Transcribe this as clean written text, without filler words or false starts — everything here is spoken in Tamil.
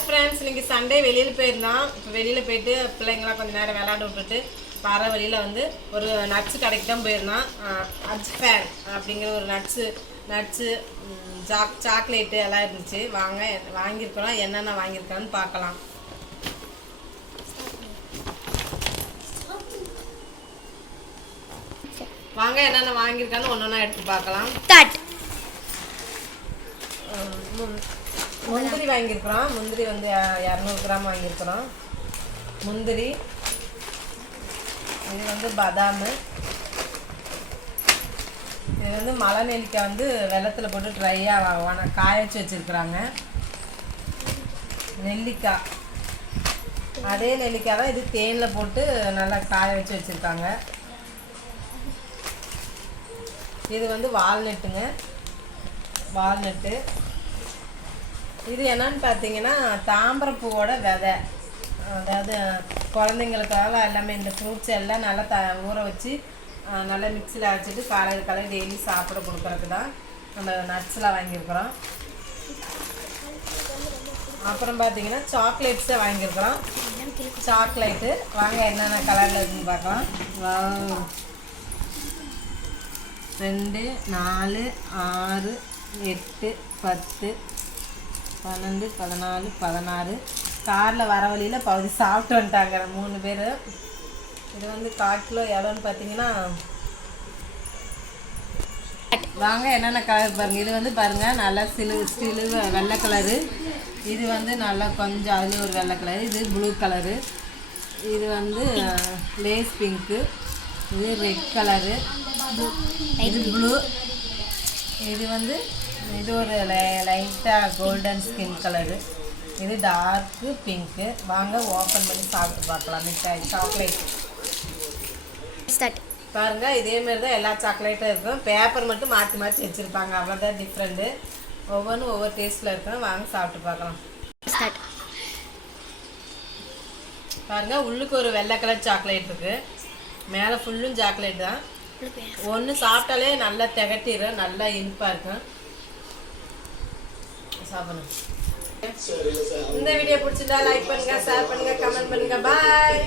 ஹாய் ஃப்ரெண்ட்ஸ், இன்னைக்கு சண்டே வெளியில் போயிருந்தோம். இப்போ வெளியில் போயிட்டு பிள்ளைங்களாம் கொஞ்சம் நேரம் விளையாட விட்டுட்டு வர வழியில் வந்து ஒரு நட்ஸு கடைக்கு தான் போயிருந்தோம். அஜ்ஃபேன் அப்படிங்கிற ஒரு நட்ஸு சாக்லேட்டு எல்லாம் இருந்துச்சு. வாங்கியிருக்கிறோம். என்னென்ன வாங்கியிருக்கோன்னு பார்க்கலாம். வாங்க என்னென்ன வாங்கியிருக்கான்னு ஒன்று ஒன்றா எடுத்து பார்க்கலாம். முந்திரி வாங்கியிருக்கிறோம். முந்திரி வந்து 200 கிராம் வாங்கியிருக்கிறோம். முந்திரி, இது வந்து பாதாம், இது வந்து மலை நெல்லிக்காய் வந்து வெள்ளத்தில் போட்டு ட்ரையாக காய வச்சு வச்சுருக்குறாங்க. நெல்லிக்காய், அதே நெல்லிக்காய் தான் இது தேனில் போட்டு நல்லா காய வச்சு வச்சுருக்காங்க. இது வந்து வால்நட்டுங்க, வால்நட்டு. இது என்னன்னு பார்த்தீங்கன்னா தாம்பரப்பூவோட விதை. அதாவது குழந்தைங்களுக்காக எல்லாமே இந்த ஃப்ரூட்ஸ் எல்லாம் நல்லா ஊற வச்சு நல்லா மிக்சியில் அரைச்சிட்டு காலையில் டெய்லி சாப்பிட கொடுக்குறதுக்கு தான் நம்ம நட்ஸ்லாம் வாங்கியிருக்கிறோம். அப்புறம் பார்த்தீங்கன்னா சாக்லேட்ஸை வாங்கியிருக்கிறோம். சாக்லேட்டு வாங்க என்னென்ன கலரில் இருக்குன்னு பார்க்கலாம். 2, 4, 6, 8, 10, 12, 14, 16. காரில் வர வழியில் பகுதி சாப்பிட்டு வந்துட்டாங்க 3 பேர். இது வந்து 1/4 கிலோ எவ்வளோன்னு பார்த்தீங்கன்னா, வாங்க என்னென்ன கலர் பாருங்கள். இது வந்து பாருங்கள் நல்லா ஸ்டிலு வெள்ளை கலரு. இது வந்து நல்லா கொஞ்சம் அதுலேயும் ஒரு வெள்ளை கலரு. இது ப்ளூ கலரு. இது வந்து லேஸ் பிங்க்கு. இது ரெட் கலரு. இது ப்ளூ. இது வந்து இது ஒரு லைட்டாக கோல்டன் ஸ்கின் கலரு. இது டார்க்கு பிங்க்கு. வாங்க ஓப்பன் பண்ணி சாப்பிட்டு பார்க்கலாம். மிட்டாய் சாக்லேட் பாருங்கள். இதேமாரி தான் எல்லா சாக்லேட்டும் இருக்கும். பேப்பர் மட்டும் மாற்றி மாற்றி வச்சுருப்பாங்க, அவ்வளோதான் டிஃப்ரெண்ட்டு. ஒவ்வொன்றும் ஒவ்வொரு டேஸ்ட்டில் இருக்கும். வாங்க சாப்பிட்டு பார்க்கலாம். பாருங்கள், உள்ளுக்கு ஒரு வெள்ளை கலர் சாக்லேட் இருக்குது. மேலே ஃபுல்லும் சாக்லேட் தான். ஒன்று சாப்பிட்டாலே நல்லா திகட்டிடும், நல்லா இனிப்பாக இருக்கும். சாப்பிடணும். இந்த வீடியோ பிடிச்சிருந்தா லைக் பண்ணுங்க, ஷேர் பண்ணுங்க, கமெண்ட் பண்ணுங்க. பாய்.